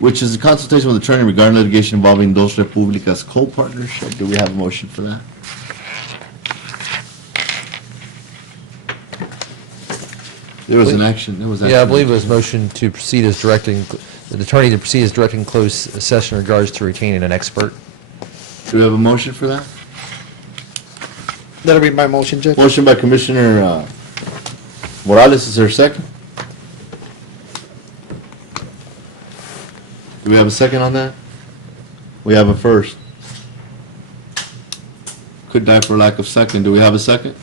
which is a consultation with attorney regarding litigation involving Dos Republicas co-partnership. Do we have a motion for that? There was an action, there was action. Yeah, I believe it was motion to proceed as directing, the attorney to proceed as directing closed session in regards to retaining an expert. Do we have a motion for that? That'll be my motion, Judge. Motion by Commissioner Morales, is there a second? Do we have a second on that? We have a first. Could die for lack of second. Do we have a second?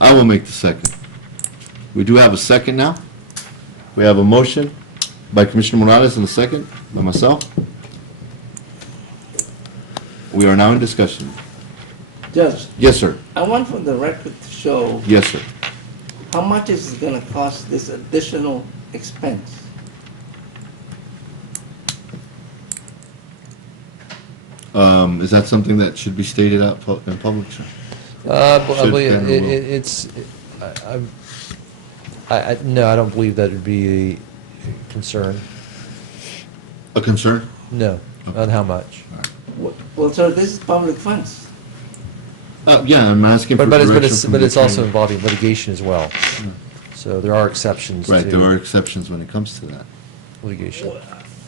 I will make the second. We do have a second now. We have a motion by Commissioner Morales and a second by myself. We are now in discussion. Judge, Yes, sir. I want for the record to show Yes, sir. how much is it gonna cost this additional expense? Is that something that should be stated out in public, sir? I Should believe, Tanner rule. it's, no, I don't believe that would be a concern. A concern? No, not how much. Well, sir, this is public funds. Yeah, I'm asking for But direction it's, from but the it's also attorney. involving litigation as well. So there are exceptions Right, there are to exceptions when it comes to that. litigation.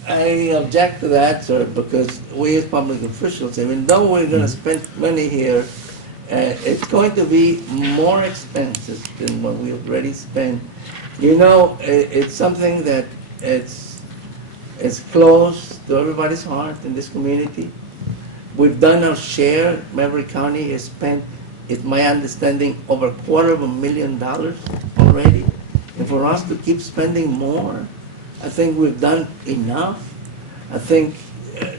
I object to that, sir, because we as public officials, even though we're gonna spend money here, it's going to be more expensive than what we already spent. You know, it's something that it's close to everybody's heart in this community. We've done our share. Maverick County has spent, it's my understanding, over $250,000 already. And for us to keep spending more, I think we've done enough. I think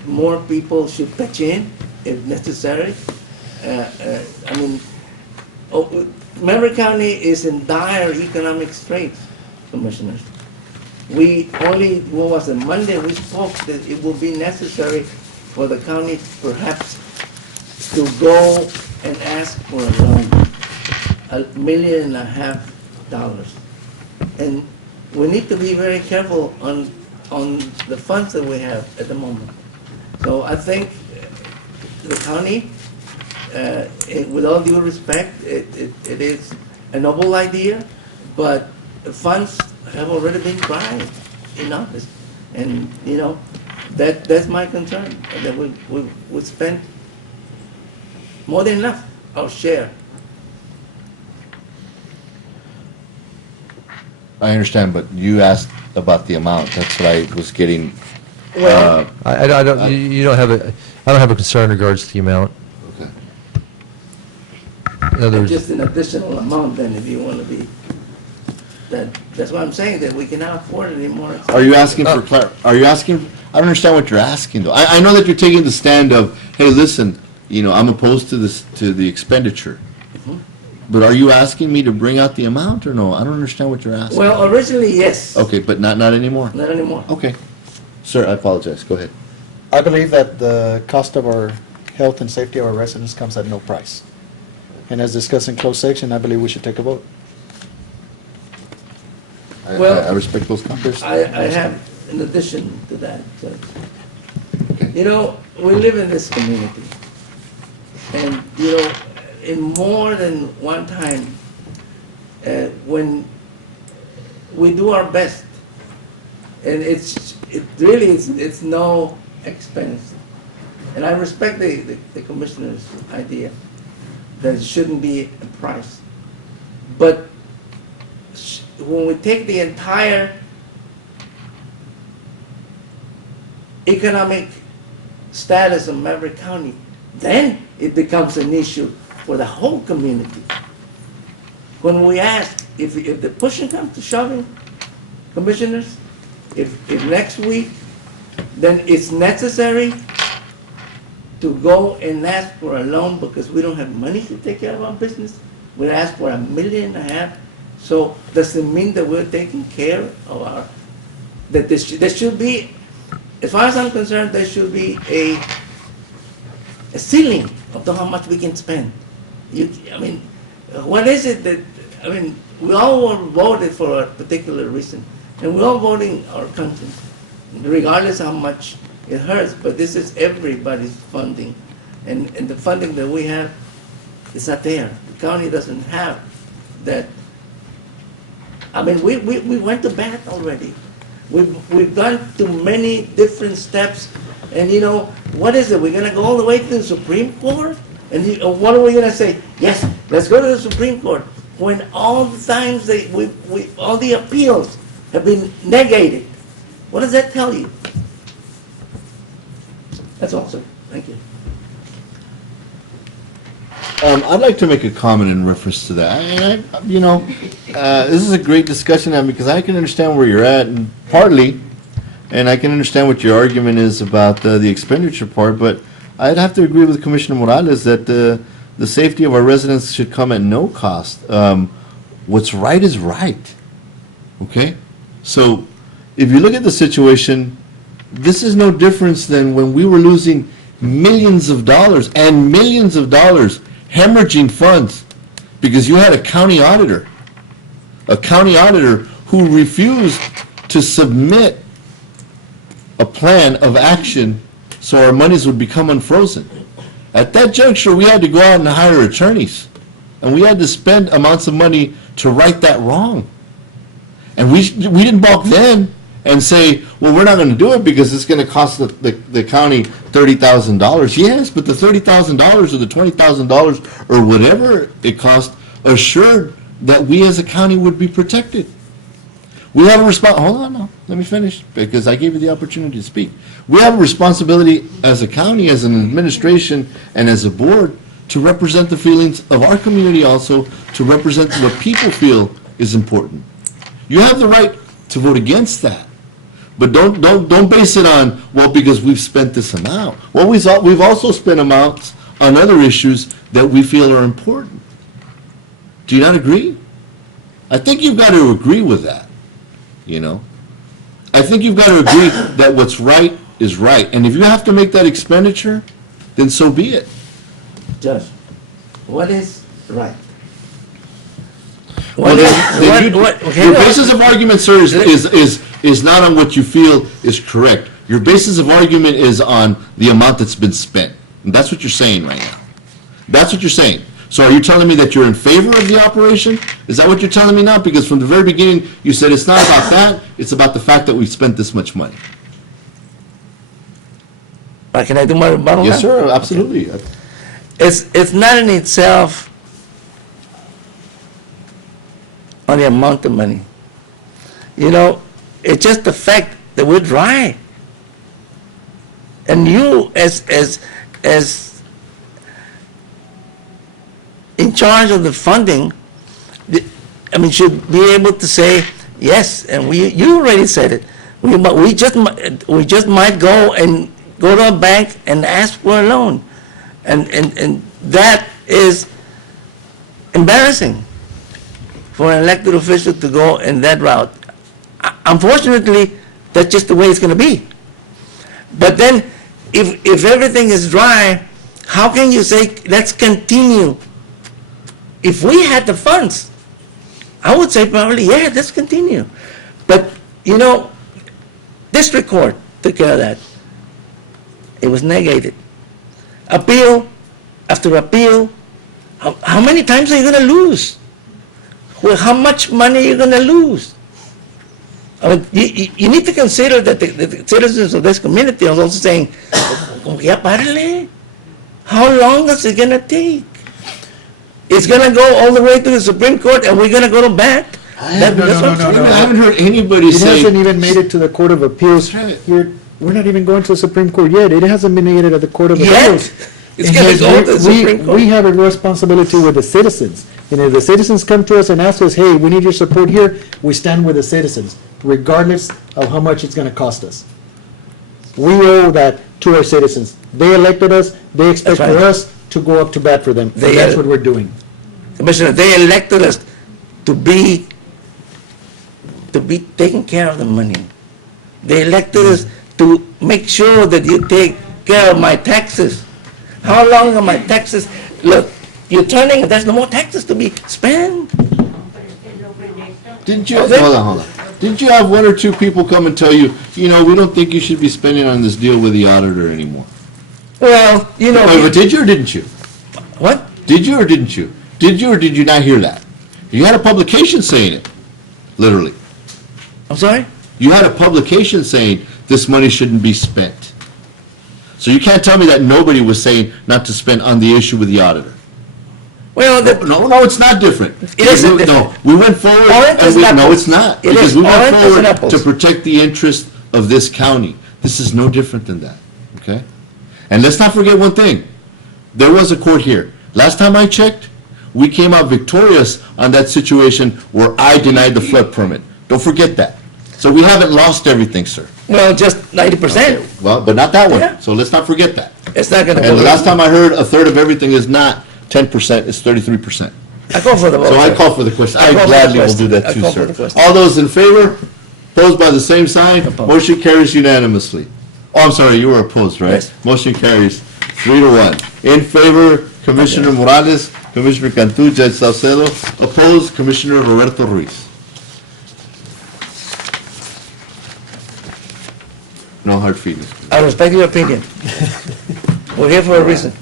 more people should pitch in if necessary. I mean, Maverick County is in dire economic straits, Commissioners. We only, what was it, Monday, we spoke that it will be necessary for the county perhaps to go and ask for a loan, $1.5 million. And we need to be very careful on the funds that we have at the moment. So I think the county, with all due respect, it is a noble idea, but the funds have already been tried in office. And, you know, that's my concern, that we spent more than enough, our share. I understand, but you asked about the amount. That's what I was getting. Well, I don't, you don't have a, I don't have a concern in regards to the amount. Okay. In other words, just an additional amount then if you want to be, that's what I'm saying, that we cannot afford anymore. Are you asking for are you asking, I don't understand what you're asking, though. I know that you're taking the stand of, hey, listen, you know, I'm opposed to this, to the expenditure. But are you asking me to bring out the amount, or no? I don't understand what you're asking. Well, originally, yes. Okay, but not anymore? Not anymore. Okay. Sir, I apologize. Go ahead. I believe that the cost of our health and safety of our residents comes at no price. And as discussed in closed section, I believe we should take a vote. Well, I respect those comments. I have, in addition to that, Okay. you know, we live in this community. And, you know, in more than one time, when we do our best, and it's no expense. And I respect the commissioner's idea that it shouldn't be a price. But when we take the entire economic status of Maverick County, then it becomes an issue for the whole community. When we ask, if the pushing comes to shoving, commissioners, if next week, then it's necessary to go and ask for a loan because we don't have money to take care of our business, we ask for $1.5 million. So does it mean that we're taking care of our, that there should be, as far as I'm concerned, there should be a ceiling of how much we can spend. I mean, what is it that, I mean, we all voted for a particular reason, and we're all voting our conscience, regardless how much it hurts, but this is everybody's funding. And the funding that we have is not there. The county doesn't have that. I mean, we went to bat already. We've gone to many different steps, and you know, what is it? We're gonna go all the way to the Supreme Court? And what are we gonna say? Yes, let's go to the Supreme Court. When all the times all the appeals have been negated. What does that tell you? That's all, sir. Thank you. I'd like to make a comment in reference to that. This is a great discussion now because I can understand where you're at, and partly, and I can understand what your argument is about the expenditure part, but I'd have to agree with Commissioner Morales that the safety of our residents should come at no cost. What's right is right, okay? So, if you look at the situation, this is no difference than when we were losing millions of dollars and millions of dollars hemorrhaging funds because you had a county auditor who refused to submit a plan of action so our monies would become unfrozen. At that juncture, we had to go out and hire attorneys, and we had to spend amounts of money to right that wrong. And we didn't balk then and say, well, we're not going to do it because it's going to cost the county $30,000. Yes, but the $30,000 or the $20,000 or whatever it cost assured that we as a county would be protected. We have a hold on now, let me finish, because I gave you the opportunity to speak. We have a responsibility as a county, as an administration, and as a board to represent the feelings of our community also, to represent what people feel is important. You have the right to vote against that. But don't base it on, well, because we've spent this amount. Well, we've also spent amounts on other issues that we feel are important. Do you not agree? I think you've got to agree with that, you know? I think you've got to agree that what's right is right. And if you have to make that expenditure, then so be it. Judge, what is right? Well, your basis of argument, sir, is not on what you feel is correct. Your basis of argument is on the amount that's been spent. And that's what you're saying right now. That's what you're saying. So are you telling me that you're in favor of the operation? Is that what you're telling me now? Because from the very beginning, you said it's not about that, it's about the fact that we've spent this much money. Can I do my rebuttal now? Yes, sir, absolutely. Okay. It's not in itself on the amount of money. You know, it's just the fact that we're dry. And you, as in charge of the funding, should be able to say, yes, and you already said it. We just might go to a bank and ask for a loan. And that is embarrassing for an elected official to go in that route. Unfortunately, that's just the way it's going to be. But then, if everything is dry, how can you say, let's continue? If we had the funds, I would say probably, yeah, let's continue. But, you know, district court took care of that. It was negated. Appeal after appeal. How many times are you going to lose? Well, how much money are you going to lose? I mean, you need to consider that the citizens of this community are also saying, how long is it going to take? It's going to go all the way to the Supreme Court and we're going to go to bat? I haven't heard anybody It say. hasn't even made it to the Court of Appeals. We're not even going to the Supreme Court yet. It hasn't been made at the Court of Appeals. It's going to go to the Supreme Court. We have a responsibility with the citizens. And if the citizens come to us and ask us, hey, we need your support here, we stand with the citizens, regardless of how much it's going to cost us. We owe that to our citizens. They elected us, they expect That's right. for us to go up to bat for them. And that's what we're doing. Commissioner, they elected us to be taking care of the money. They elected us to make sure that you take care of my taxes. How long are my taxes? Look, you're turning, there's no more taxes to be spent. Didn't you, Okay. hold on. Didn't you have one or two people come and tell you, we don't think you should be spending on this deal with the auditor anymore? Well, Wait, but did you or didn't you? what? Did you or didn't you? Did you or did you not hear that? You had a publication saying it, literally. I'm sorry? You had a publication saying this money shouldn't be spent. So you can't tell me that nobody was saying not to spend on the issue with the auditor. Well, No, it's not different. It isn't No, different. we went forward, Oranges and and no, apples. it's not. It Because is we went oranges and forward apples. to protect the interest of this county. This is no different than that, okay? And let's not forget one thing. There was a court here. Last time I checked, we came out victorious on that situation where I denied the flood permit. Don't forget that. So we haven't lost everything, sir. well, just 90%. Well, but not that Yeah. one. So let's not forget that. It's not gonna And the work. last time I heard, a third of everything is not 10%, it's 33%. I call for the vote. So I sir. call for the question. I I call for the gladly will question. do that I too, call for sir. the question. All those in favor, opposed by the same sign, Opposed. motion carries unanimously. Oh, I'm sorry, you were opposed, right? Yes. Motion carries 3-1. In favor, Commissioner Morales, Commissioner Cantu, Judge Salcedo. Opposed, Commissioner Roberto Ruiz. No hard feelings. I respect your opinion. We're here for a reason.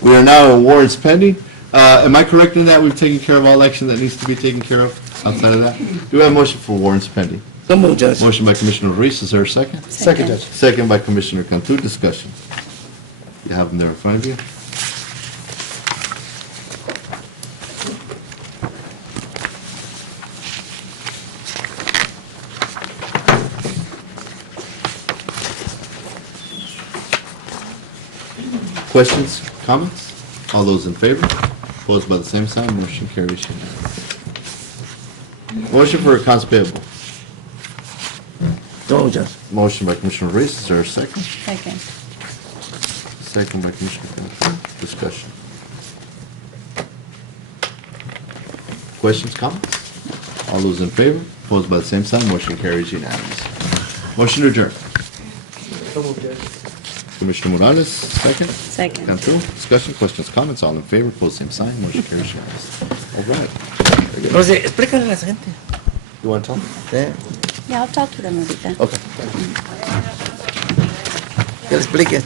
We are now in warrants pending. Am I correct in that we've taken care of all action that needs to be taken care of outside of that? Do we have a motion for warrants pending? Come on, Judge. Motion by Commissioner Ruiz, is there a second? Second, Judge. Second by Commissioner Cantu, discussion. You have them there in front of you? Questions, comments? All those in favor? Opposed by the same sign, motion carries unanimously. Motion for accounts payable. Go, Judge. Motion by Commissioner Ruiz, is there a second? Second. Second by Commissioner Cantu, discussion. Questions, comments? All those in favor? Opposed by the same sign, motion carries unanimously. Motion to adjourn. Commissioner Morales, second. Second. Cantu, discussion, questions, comments, all in favor, opposed, same sign, motion carries unanimously. All right. José, explícale a la gente. You want to talk? Sí. Yeah, I'll talk to them ahorita. Okay. Que le expliques.